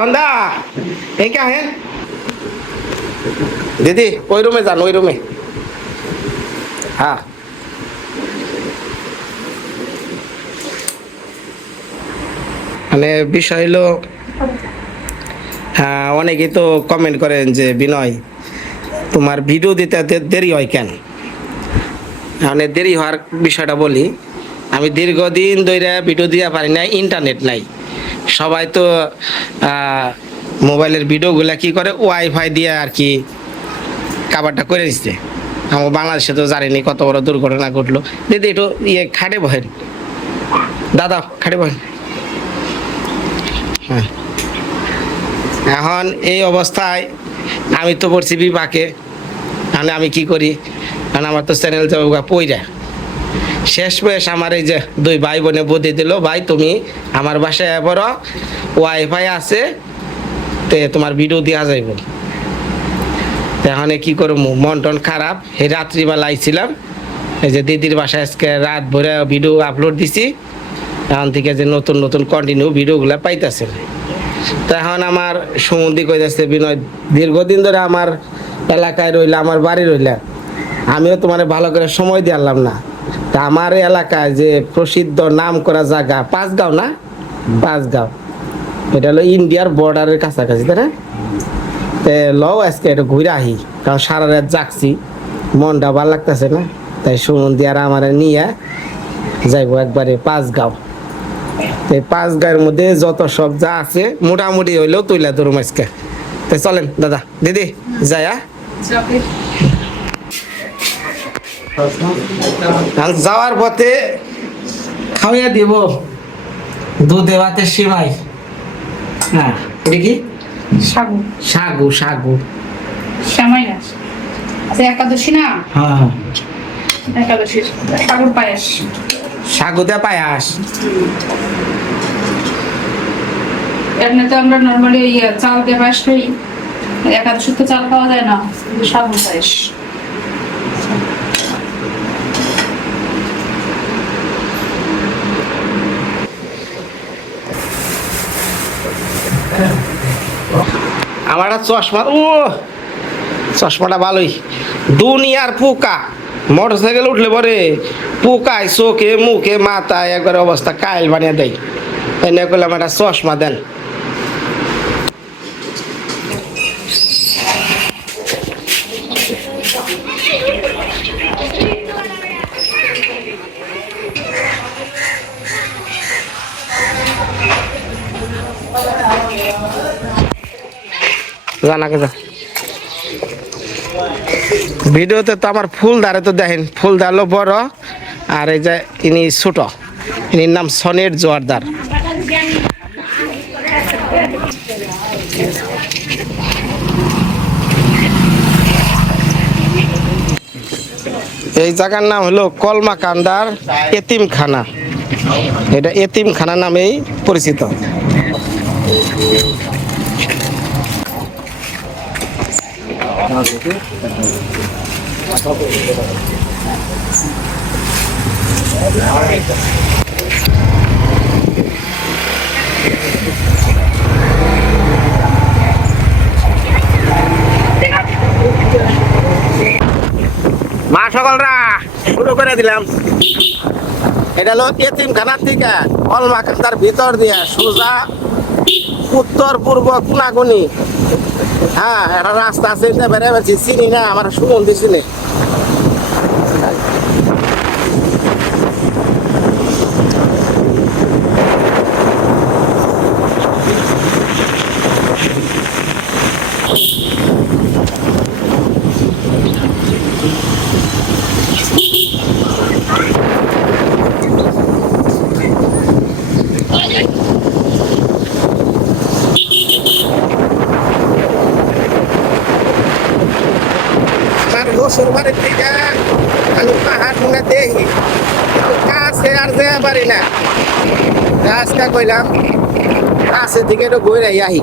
তন্দা এই দিদি, ওই রুমে যান, ওই রুমে হ্যাঁ। মানে বিষয় হলো হ্যাঁ অনেকেই তো কমেন্ট করেন যে, বিনয়, তোমার ভিডিও দিতে দেরি হয় কেন? মানে দেরি হওয়ার বিষয়টা বলি, আমি দীর্ঘদিন ধরে ভিডিও দিয়া পারি না ইন্টারনেট নাই। সবাই তো মোবাইলের ভিডিওগুলা কি করে? ওয়াইফাই দিয়ে আর কি কাবারটা করে দিচ্ছে আমার বাংলাদেশে তো জানিনি কত বড় দুর্ঘটনা ঘটলো। দিদি একটু ইয়ে খাটে বহেন। দাদা, খাটে বহেন। হ্যাঁ। এখন এই অবস্থায় আমি তো পড়ছি বিপাকে। মানে আমি কি করি? কারণ আমার তো চ্যানেল যাব পইরা। শেষ বয়স আমার এই যে দুই ভাই বোনে বুদ্ধি দিল, ভাই, তুমি আমার বাসায় বড় ওয়াইফাই আছে, তে তোমার ভিডিও দেওয়া যাইব। এখন কি করব, মন টন খারাপ, এই রাত্রিবেলা আইছিলাম, এই যে দিদির বাসায় আজকে রাত ভরে ভিডিও আপলোড দিছি, এখন থেকে যে নতুন নতুন কন্টিনিউ ভিডিওগুলো পাইতেছে। তো এখন আমার সুমন্দি কইতেছে, বিনয়, দীর্ঘদিন ধরে আমার এলাকায় রইলে, আমার বাড়ি রইলে, আমিও তোমার ভালো করে সময় দিলাম না। তা আমার এলাকায় যে প্রসিদ্ধ নাম করা জায়গা, পাঁচগাঁও না? পাঁচগাঁও। এটা হলো ইন্ডিয়ার বর্ডারের কাছাকাছি, তাই না? তে লও আজকে একটু ঘুরে আহি, কারণ সারা রাত জাগছি, মনটা ভালো লাগতেছে না? তাই সুমন্দি আর আমার নিয়ে যাইবো একবারে পাঁচগাঁও। তো এই পাঁচ গায়ের মধ্যে যত সব যা আছে, মোটামুটি হইলেও তুইলা ধরুম আজকে। তো চলেন, দাদা, দিদি? আর যাওয়ার পথে খাওয়াইয়া দিব দুধে ভাতের সিমাই। হ্যাঁ এটা কি? সাগু। সাগু সাগু। শ্যামাই না। আচ্ছা একাদশী না? হ্যাঁ একাদশীর সাগুর পায়েস। সাগুতে পায়াস। এমনিতে আমরা নর্মালি ইয়ে চাল দিয়ে পায়েস খাই। একাদশীর তো চাল খাওয়া যায় না সাগুর পায়েস। আমার চশমা, ও, চশমাটা ভালোই। দুনিয়ার পোকা মোটর সাইকেল উঠলে পরে পোকায় চোখে, মুখে, মাথায় একবার অবস্থা কাইল বানিয়ে দেয়। এনে করলাম একটা চশমা দেন। জানাকে যা। ভিডিওতে তো আমার ফুল দাঁড়ে তো দেখেন ফুল দাঁড়লো বড়, আর এই যে ইনি ছোট, ইনির নাম সনের জোয়ারদার। এই জায়গার নাম হলো কলমাকান্দার এতিমখানা। এটা এতিমখানা নামেই পরিচিত। মা সকলরা, শুরু করে দিলাম। এটা হলো এতিমখানার থেকে অলমাকান্দার ভিতর দিয়ে সোজা উত্তর পূর্ব কোনাগুনি। হ্যাঁ একটা রাস্তা আছে এটা বেড়ে বেড়েছি চিনি না আমার সুগন্ধি চিনি আমার শ্বশুর বাড়ির থেকে আমি পাহাড় মনে দেখি কিন্তু কাছে আর যেতে পারি না আজকে কইলাম কাছে থেকে একটু ঘুরে আহি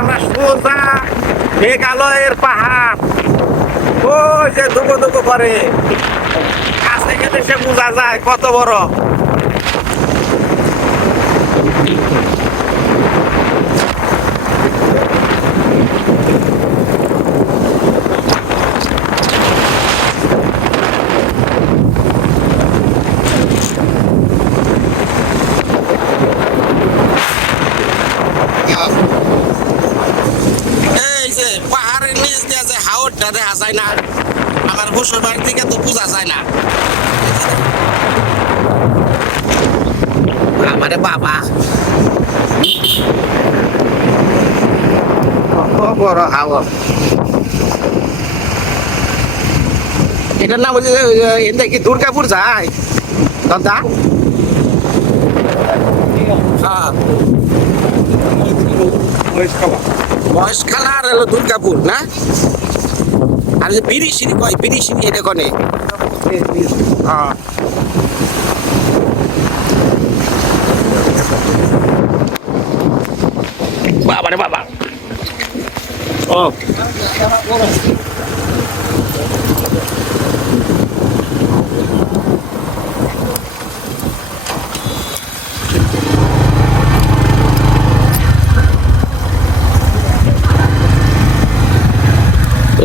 আমরা সোজা মেঘালয়ের পাহাড়। ওই যে দুগো দুগো করে। কাছে গেলে সে বোঝা যায় কত বড় এই যে পাহাড়ের নিচ দিয়ে যে হাওরটা দেখা যায় না। আমার বসুর বাড়ি থেকে তো বোঝা যায় না। আমারে বাবা। বড় হাওর এটার নাম হচ্ছে এটা কি দুর্গাপুর যায়। দাদা? হ্যাঁ। মহেশখালা আর হলো দুর্গাপুর না? আর যে বিরিশিনি কয় বিরিশিনি এটা কনে? হ্যাঁ বাবা রে বাবা। ও।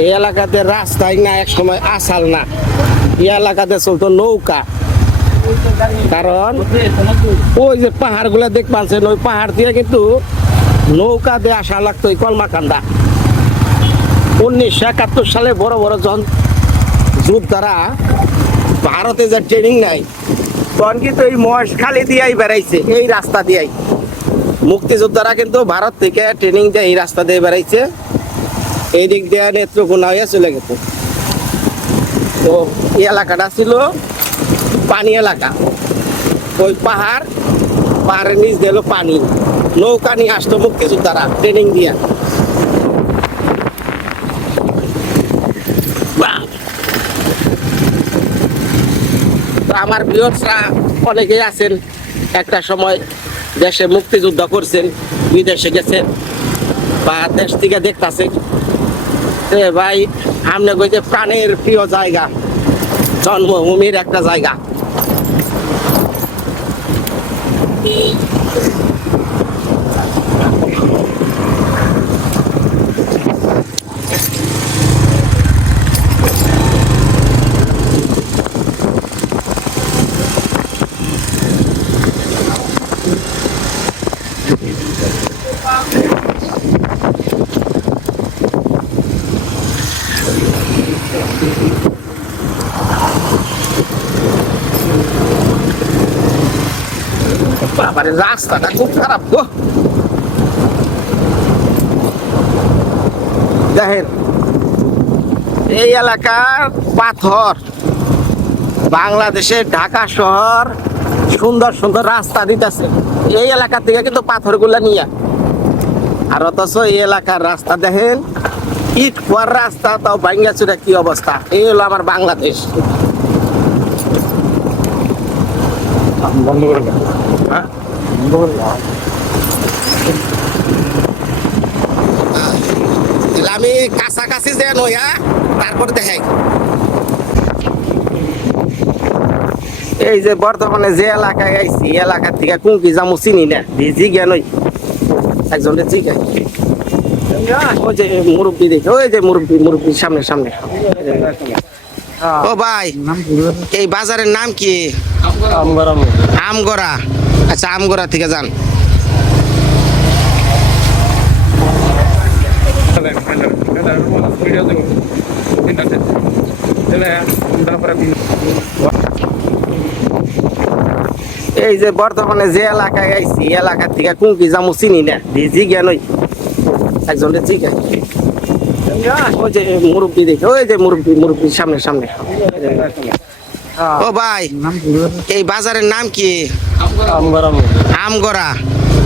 এই এলাকাতে রাস্তায় না, এক সময় আসাল না। এই এলাকাতে চলতো নৌকা। কারণ ওই যে পাহাড়গুলা দেখ পাচ্ছেন ওই পাহাড় দিয়ে কিন্তু নৌকা দিয়ে আসা লাগতো ওই কলমাকান্দা। উনিশশো একাত্তর সালে বড় বড় যখন যোদ্ধারা ভারতে যে ট্রেনিং নাই তখন কিন্তু এই মহেশখালী দিয়াই বেড়াইছে, এই রাস্তা দিয়াই। মুক্তিযোদ্ধারা কিন্তু ভারত থেকে ট্রেনিং দিয়ে এই রাস্তা দিয়ে বেড়াইছে। এই দিক দিয়ে নেত্রকোনা হয়ে চলে গেছে। তো এই এলাকাটা ছিল পানি এলাকা। ওই পাহাড়, পাহাড়ের নিচ দিল পানি। নৌকা নিয়ে আসতো মুক্তিযোদ্ধারা ট্রেনিং দিয়া। বাহ। তো আমার বৃহৎরা অনেকেই আছেন। একটা সময় দেশে মুক্তিযুদ্ধ করছেন, বিদেশে গেছেন বা দেশ থেকে দেখতাছেন। ভাই আমনে কইছে প্রাণের প্রিয় জায়গা জন্মভূমির একটা জায়গা। বাবারে রাস্তাটা খুব খারাপ গো। দেখেন এই এলাকার পাথর বাংলাদেশের ঢাকা শহর সুন্দর সুন্দর রাস্তা দিতেছে। এই এলাকা থেকে কিন্তু পাথরগুলা নিয়ে আর অথচ এই এলাকার রাস্তা দেখেন ইট কুয়ার রাস্তা তাও ভাঙ্গাচুরা কি অবস্থা? এই হলো আমার বাংলাদেশ। বন্ধ করে হ্যাঁ আমি কাছাকাছি যে নইয়া তারপর দেখাই। এই যে বর্তমানে যে এলাকায় আইছি এলাকা থেকে কোন কি জামু চিনি না জ্ঞান ওই একজন জিগাই ওই যে মুরব্বী দেখে, ওই যে মুরব্বী মুরব্বী সামনে সামনে। ও ভাই, এই বাজারের নাম কি? আমগার আচ্ছা আমগড়া থেকে যান। এই যে বর্তমানে যে এলাকায় আইছি এলাকা থেকে কোন কি জামু চিনি না? ভিজি জ্ঞান ওই একজন জিগাই ওই যে মুরব্বী দেখে ওই যে মুরব্বী মুরব্বী সামনে সামনে। ও ভাই এই বাজারের নাম কি? আমগড়া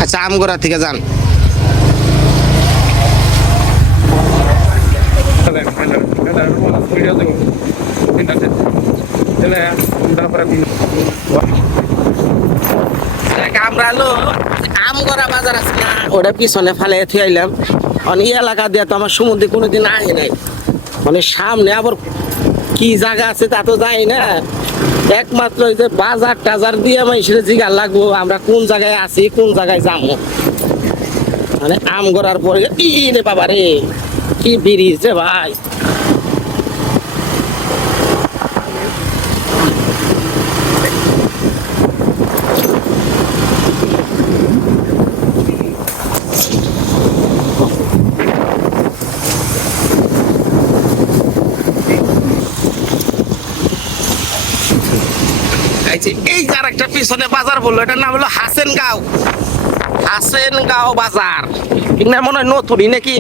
আচ্ছা আমগড়া থেকে যান। আমরা হলো আমগরা বাজার আছে না? ওটা পিছনে ফালে আইলাম। মানে এই এলাকা দিয়ে তো আমার সমুদ্রে কোনোদিন আহে নাই। মানে সামনে আবার কি জায়গা আছে তা তো যাই না। একমাত্র ওই যে বাজার টাজার দিয়ে মানুষের জিগার লাগবো, আমরা কোন জায়গায় আছি, কোন জায়গায় যাব? মানে আম করার পরে রে বাবা রে কি ব্রিজ রে ভাই এই যে এই যার একটা পিছনে বাজার বলল, এটার নাম হলো হাসেন গাঁও হাসেন গাঁও বাজার না, মনে হয় নতুনই নাকি?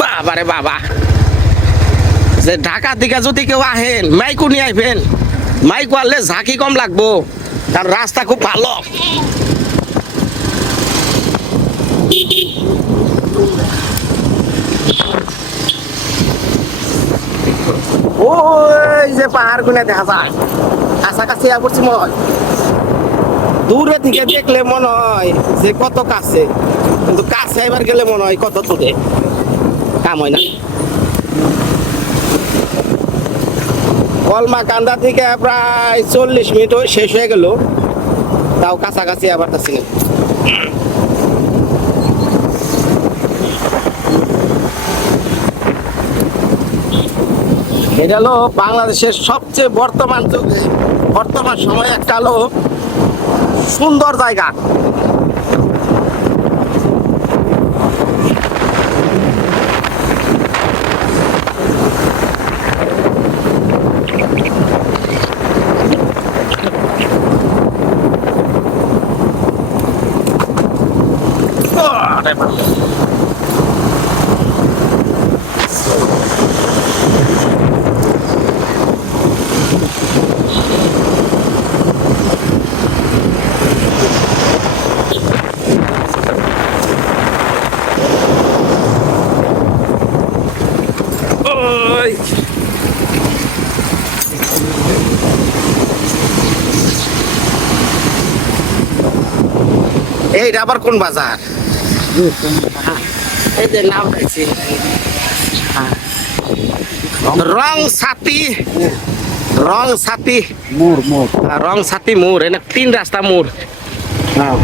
বাবারে বাবা। যে ঢাকা দিকে যদি কেউ আহেন, মাইকু নিয়ে আইবেন। মাইকু আনলে ঝাঁকি কম লাগবো। কারণ রাস্তা খুব ভালো। ওই যে পাহাড়গুলো দেখা যায়। কাছাকাছি পড়ছি মনে দূরে থেকে দেখলে মনে হয় যে কত কাছে। কিন্তু কাছে এবার গেলে মনে হয় কত দূরে। কাম হয় না। কলমা কান্দা থেকে প্রায় চল্লিশ মিনিট শেষ হয়ে গেল। তাও কাছাকাছি আবার তাছি না এটা হলো বাংলাদেশের সবচেয়ে বর্তমান যুগে বর্তমান সময়ে একটা হলো সুন্দর জায়গা আরে বাবা। ওই এইটা আবার কোন বাজার? এই যে নাম দেখছি রং সাতি রং সাতি মোর মোর রং সাতি মোড় এনে তিন রাস্তা মোড়। হ্যাঁ।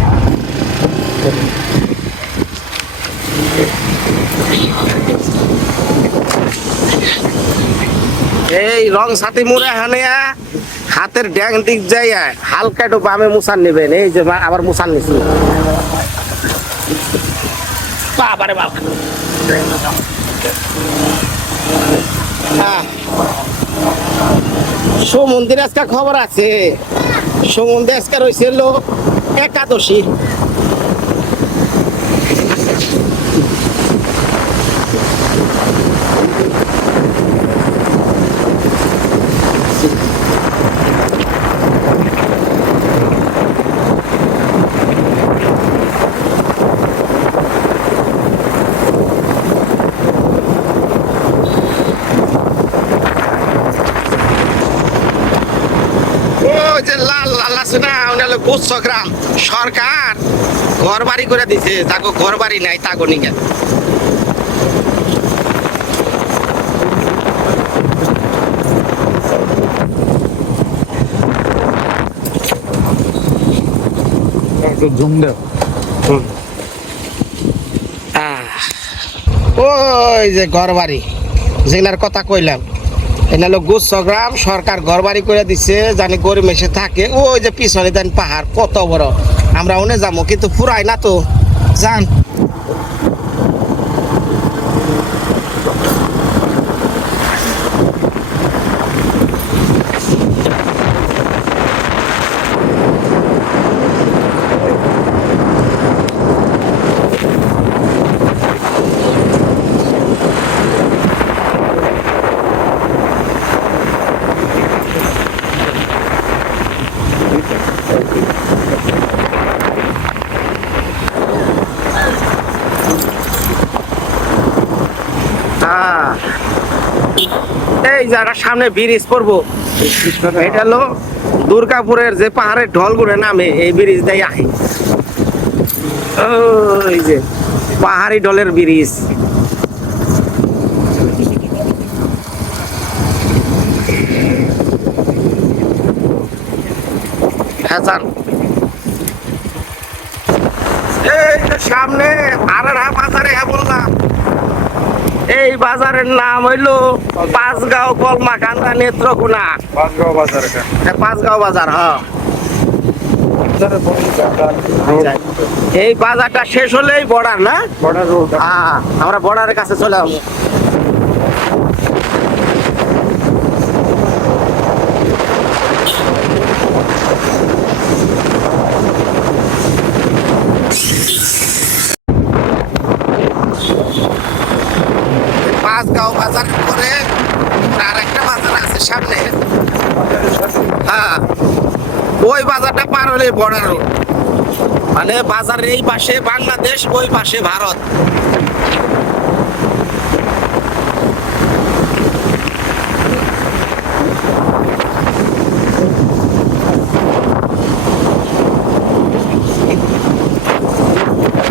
এই রং সাথে মুড়ে হানিয়া। হাতের ড্যাং দিক যাই হালকা একটু বামে মুসান নেবেন। এই যে আবার মুসান নিছি। বাবা। হ্যাঁ সমুদ্রের আজকে খবর আছে। সমুদ্রে আজকে রয়েছে একাদশী ওই যে লাল লাল আছে গুচ্ছগ্রাম সরকার ঘর বাড়ি করে দিছে তাকে ঘর বাড়ি নাই তাকে নিকে একটু জুম দেও। ওই যে ঘর বাড়ি যেগুলার কথা কইলাম। এটা হলো গুচ্ছগ্রাম সরকার ঘর বাড়ি করে দিছে, জানি গরিব মেসে থাকে। ওই যে পিছনে দেন পাহাড়, কত বড়। আমরা ওনে যাব কিন্তু ফুরাই না তো। যান। এই জায়গার সামনে ব্রিজ পড়ব। এটা হলো দুর্গাপুরের যে পাহাড়ের ঢলগুলো নামে, এই ব্রিজ দিয়ে আহে। ওই যে পাহাড়ি ঢলের ব্রিজ। হাসান এই যে সামনে আরেরা বাজারে হ্যাঁ বললাম। এই বাজারের নাম হইল পাঁচগাঁও কলমা কান্দা নেত্রকোনা। পাঁচগাঁও বাজার হ্যাঁ, পাঁচগাঁও বাজার হ্যাঁ। এই বাজারটা শেষ হলেই বর্ডার না? বর্ডার রোড হ্যাঁ আমরা বর্ডারের কাছে চলে যাব পাঁচগাঁও বাজার করে আর একটা বাজার আছে সামনে হ্যাঁ ওই বাজারটা পার হলে বর্ডার রোড। মানে বাজারের এই পাশে বাংলাদেশ ওই পাশে ভারত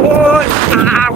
ওই, আউ।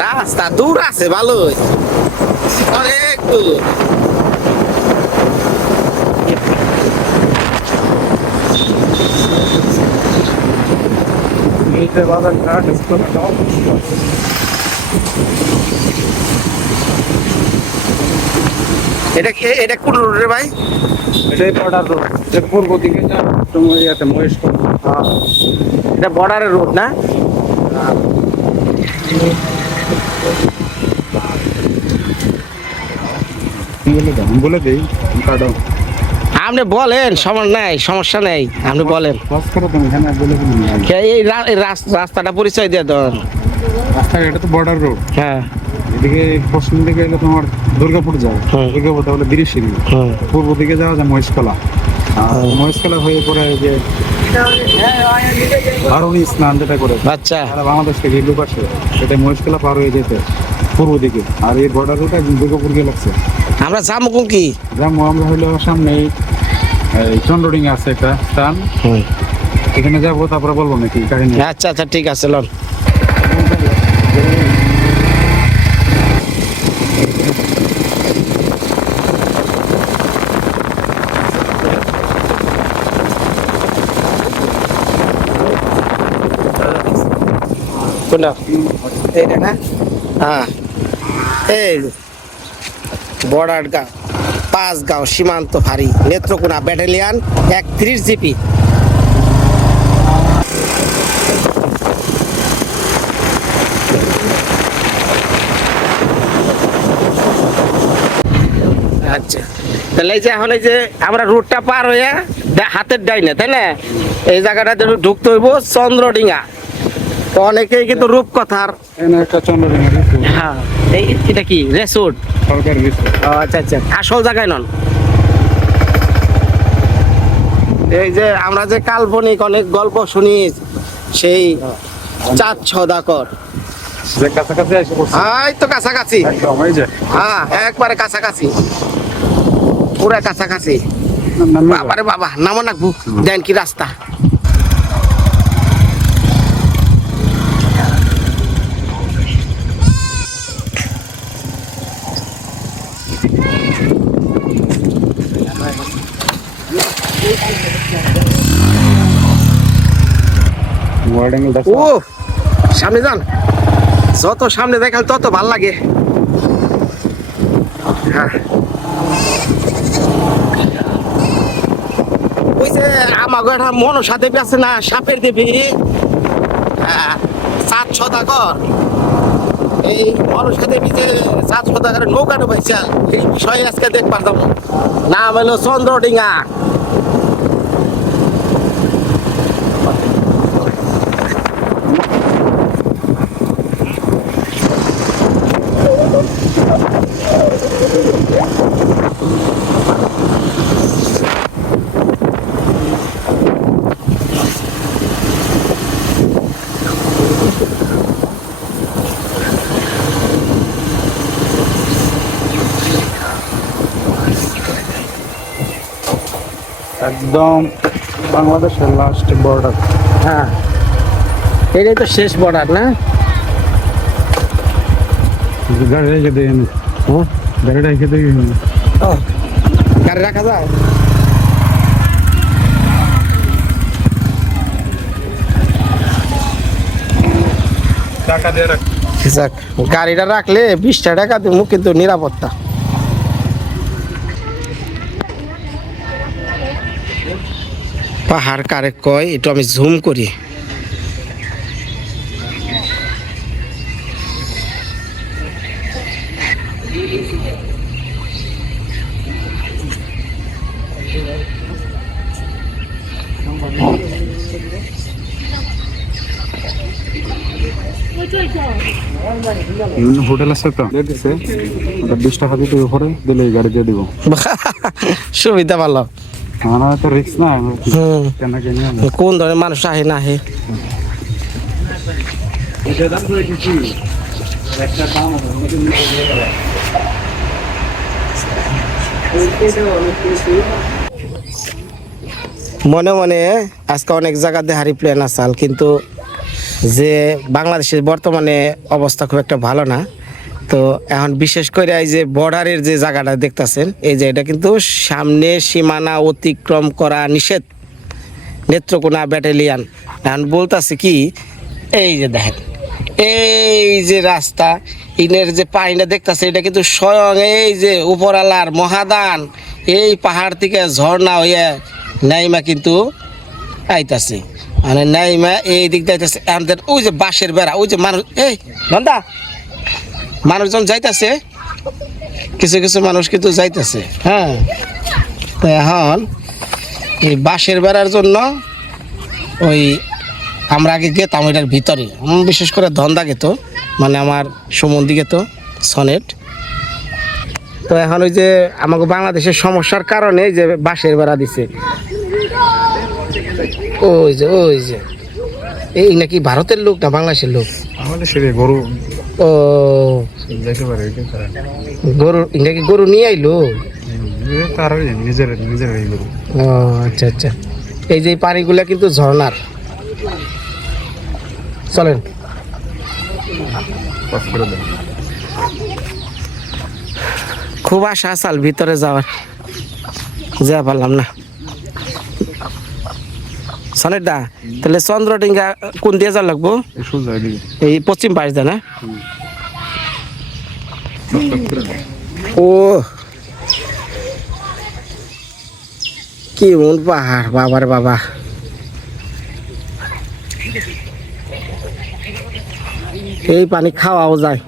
রাস্তা আছে অনেক দূর এইটা বাজার এটা কি- এটা কোন রোড রে ভাই? এটাই বর্ডার রোড যে পূর্ব দিকে যা তোমার ইয়াতে মহেশ এটা বর্ডারের রোড না? বলে দেই কাটো আপনি বলেন সমস্যা নাই সমস্যা নেই আপনি বলেন। এই রাস্তাটা পরিচয় দিয়ে দেন। রাস্তা এটা তো বর্ডার রোড হ্যাঁ। এদিকে পশ্চিম দিকে এলে তোমার দুর্গাপুর যায়। হুম। দুর্গাপুর তাহলে বিরিশিরি পূর্ব দিকে যাওয়া যায় মহেশকলা আর মহেশকলা হয়ে পরে এই যে আরণি স্নান যেটা করে আচ্ছা। বাংলাদেশ থেকে হিন্দু পাশে সেটা মহেশকলা পার হয়ে যেতে পূর্ব দিকে। আর এই বর্ডার রোড একদম দুর্গাপুর গিয়ে লাগছে। আমরা যাব কোন কি? যেমন আমরা হইল সামনে এই চন্দ্রডিং আছে একটা স্থান। হুম। এখানে যাব তারপরে বলব নাকি কাহিনী? আচ্ছা আচ্ছা ঠিক আছে লন। কোনটা? এইটা না? হ্যাঁ। এই বর্ডার গাঁও পাঁচগাঁও সীমান্ত ফাঁড়ি নেত্রকোনা ব্যাটালিয়ান একত্রিশ জিপি। আচ্ছা। তাহলে এই যে এখন এই যে আমরা রুটটা পার হয়ে হাতের ডাইনে তাই না? এই জায়গাটাতে ঢুকতে হইব চন্দ্রডিঙা তো অনেকেই কিন্তু রূপকথার হ্যাঁ এই এটা কি? রেসোর্ট? সরকার আচ্ছা আচ্ছা। আসল জায়গায় নন? এই যে আমরা যে কাল্পনিক অনেক গল্প শুনি সেই চাঁদ সদাকর। যে কাছাকাছি এই তো কাছাকাছি। হ্যাঁ একবারে কাছাকাছি। পুরা কাছাকাছি। বাবারে বাবা নামো নাকবু দেন কি রাস্তা? সামনে যান। যত সামনে দেখাল তত ভালো লাগে। হ্যাঁ। ওই যে আছে না সাপের দেবী? হ্যাঁ, সাত এই যে নৌকা ডুবাইছে এই বিষয়ে আজকে দেখবার যাব নাম হলো চন্দ্রডিঙ্গা। একদম বাংলাদেশের লাস্ট বর্ডার হ্যাঁ। এটাই তো শেষ বর্ডার না? গাড়ি রেখে দিয়ে গাড়ি রেখে ও গাড়ি রাখা যায়? যাক গাড়িটা রাখলে বিশটা টাকা দেবো কিন্তু নিরাপত্তা। পাহাড় কারে কয় একটু আমি জুম করি। হোটেল আছে তো? দিয়ে দিছে ওটা বিশ টাকা দিতে উপরে দিলে গাড়ি দিয়ে দিব সুবিধা ভালো। কেন ধরনের মানুষ আহে না আহে মনে মনে আজকে অনেক জায়গাতে হারি প্ল্যান আসাল কিন্তু যে বাংলাদেশের বর্তমানে অবস্থা খুব একটা ভালো না। তো এখন বিশেষ করে এই যে বর্ডারের যে জায়গাটা দেখতাছেন, এই যে এটা কিন্তু সামনে সীমানা অতিক্রম করা নিষেধ। নেত্রকোনা ব্যাটালিয়ান। এখন বলতাছে কি, এই যে দেখেন, এই যে রাস্তা, ইনের যে পানিটা দেখতাছে, এটা কিন্তু স্বয়ং এই যে উপরালার মহাদান, এই পাহাড় থেকে ঝর্ণা হইয়া নাইমা কিন্তু আইতাছে। মানে নাইমা এই দিক দিয়ে আমাদের ওই যে বাঁশের বেড়া, ওই যে মানুষ, এই নন্দা মানুষজন যাইতাছে, কিছু কিছু মানুষ কিন্তু যাইতাছে হ্যাঁ? তো এখন এই বাঁশের বেড়ার জন্য ওই আমরা আগে গেতাম এটার ভিতরে। বিশেষ করে ধন্দা গেত মানে আমার সম্বন্ধী গেত, সনেট। তো এখন ওই যে আমাকে বাংলাদেশের সমস্যার কারণে যে বাঁশের বেড়া দিছে। ওই যে ওই যে। এই নাকি ভারতের লোক না বাংলাদেশের লোক? গরু ও। গরু গরু নিয়ে আইলো? তারা নিজের নিজের গরু। ও আচ্ছা আচ্ছা। এই যে পানিগুলা কিন্তু ঝর্ণার। চলেন। খুব আশা আসাল ভিতরে যাওয়ার। যা পারলাম না। সনের দা তাহলে চন্দ্রডিঙ্গা কোন দিয়ে যা লাগবো? এই পশ্চিম পাশ দা না? ও। কি মন পাহাড়, বাবার বাবা। এই পানি খাওয়াও যায়।